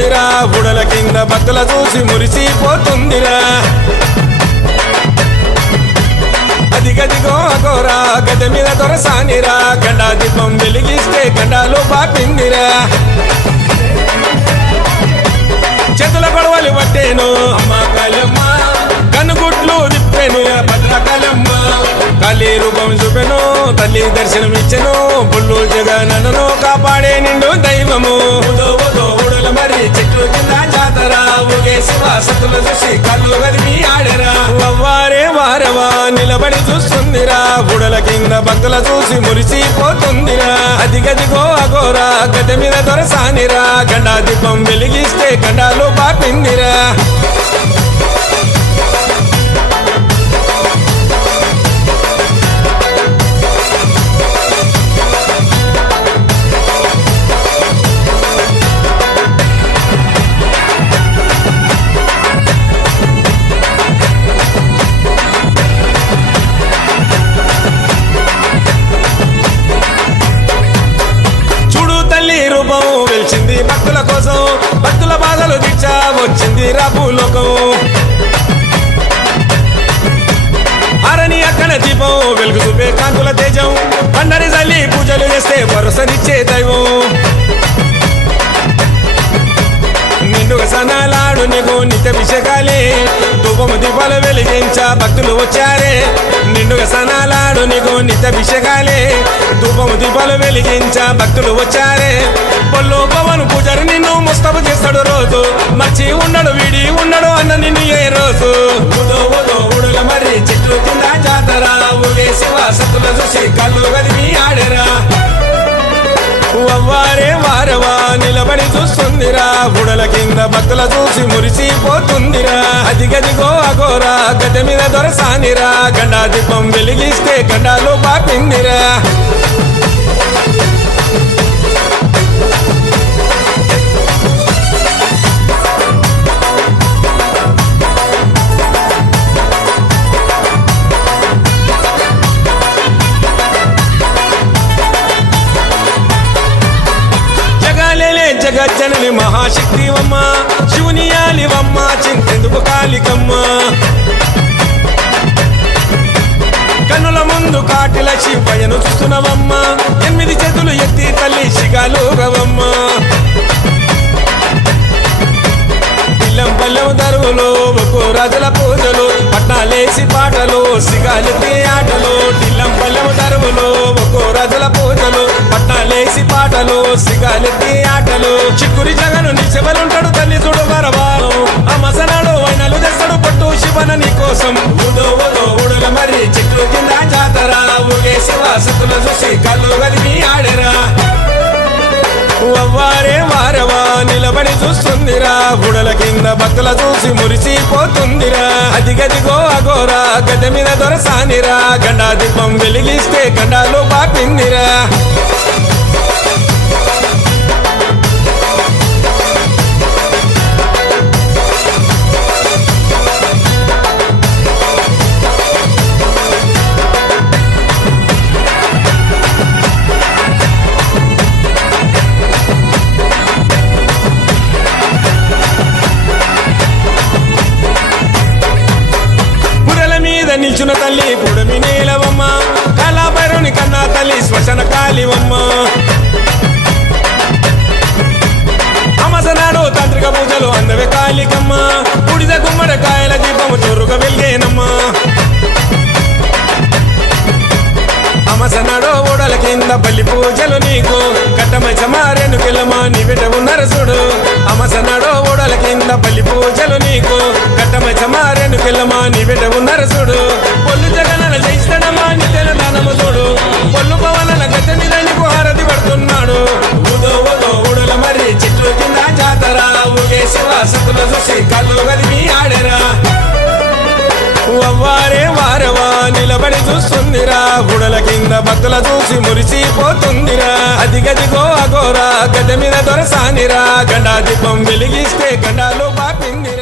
మురిసిపోతుందిరా గుడల కింద భక్తుల చూసి మురిసిపోతుందిరా అదిగదిగో అగోరా గద మీద దొరసానిరా గండా దీపం వెలిగిస్తే గండాలు బాపిందిరా చేతుల గొడవలు పట్టేను అమ్మ కాళమ్మ కనుగుట్లు విప్పెను భద్రకాళమ్మ కాళీ రూపం చూపెను తల్లి దర్శనం ఇచ్చెను బుల్లు జగనను కాపాడే నిండు దైవము ఊడల మరి చెట్లు కింద జాతర ఊగే శివ సతుల చూసి కళ్ళు గదిమి ఆడరా వారే వారవా నిలబడి చూస్తుందిరా గుడల కింద భక్తుల చూసి మురిసిపోతుందిరా అదిగదిగో అగోరా గద మీద దొరసానిరా గండా దీపం వెలిగిస్తే గండాలు బాపిందిరా రూపం వెలిచింది భక్తుల కోసం భక్తుల బాధలు తీర్చా వచ్చింది రాభూలోకం ఆరని అక్కడ దీపం వెలుగు చూపే కాంతుల తేజం పండరి జల్లి పూజలు చేస్తే భరోసనిచ్చే దైవం నిండుగా సనాలాడు నీకు నిత్యాభిషేకాలే ధూపము దీపాలు వెలిగించా భక్తులు వచ్చారే నిండుగా సనాలాడు నీకు నిత్యాభిషేకాలే ధూపము దీపాలు వెలిగించా భక్తులు వచ్చారే పొల్లు పవన్ పూజారి నిన్ను ముస్తఫా చేస్తాడు రోజు మర్చి ఉండడు వీడి ఉండడు అన్న నిన్ను ఏ రోజు ఊడల మరి చెట్లు కింద జాతర ఊగే శివ సతుల చూసి కళ్ళు గదిమి ఆడరా వారే వారవా నిలబడి చూస్తుందిరా గుడల కింద భక్తుల చూసి మురిసిపోతుందిరా అదిగదిగో అగోరా గద మీద దొరసానిరా గండా దీపం వెలిగిస్తే గండాలు బాపిందిరా జగజ్జనని మహాశక్తివమ్మ శివుని యాలివమ్మ చింతెందుకు కాళికమ్మ కన్నుల ముందు కాటిల శివయ్యను చూస్తున్నవమ్మ 8 చేతులు ఎత్తి తల్లి శిగాలుగవమ్మ పిల్లం పల్లెం దరువులు ఒక్కో రాజుల పూజలు పట్నాలేసి పాటలు సిగాలెత్తి ఆటలు పిల్లం పల్లెం దరువులు ఒక్కో రాజుల పూజలు పట్నాలేసి పాటలు సిగాలెత్తి ఆటలు చిక్కురి జగను నీ శివలుంటాడు తల్లి చూడు వరవారం ఆ మసనాడు వైనలు తెస్తాడు పట్టు శివన నీ కోసం ఊడల మరి చెట్లు కింద జాతర ఊగే శివ సతుల చూసి కళ్ళు గదిమి ఆడరా వారే వారవా నిలబడి చూస్తుందిరా గుడల కింద భక్తుల చూసి మురిసిపోతుందిరా అదిగదిగో అగోరా గద మీద దొరసానిరా గండా దీపం వెలిగిస్తే గండాలు బాపిందిరా నిల్చున్న తల్లి పుడమి నేలవమ్మ కళాభైరుని కన్నా తల్లి శ్మశాన కాళివమ్మ అమసనాడు తాంత్రిక పూజలు అందవే కాళికమ్మ బుడిద గుమ్మడికాయల దీపము చొరుగా వెలిగేనమ్మ అమసనాడు ఓడల కింద బల్లి పూజలు నీకు కట్టమచమారెను కిలమా నీ బిడ్డ ఉన్నారు చూడు అమసనాడు ఓడల కింద బల్లి పూజలు నీకు కట్టమచమారెను కిలమా నీ బిడ్డ ఉన్నారు చూడు పొల్లు జగనల చేయిస్తాడమ్మా నీ తెలంగాణము చూడు పొల్లు పవనల గద్దె మీద నీకు హారతి పడుతున్నాడు ఊడల మరి చెట్లు కింద జాతర ఊగే శివ సతుల చూసి కళ్ళు గదిమి ఆడరా వారే వారవా నిలబడి చూస్తుందిరా గుడల కింద భక్తుల చూసి మురిసిపోతుందిరా అదిగదిగో అగోరా గద మీద దొరసానిరా గండా దీపం వెలిగిస్తే గండాలు బాపిందిరా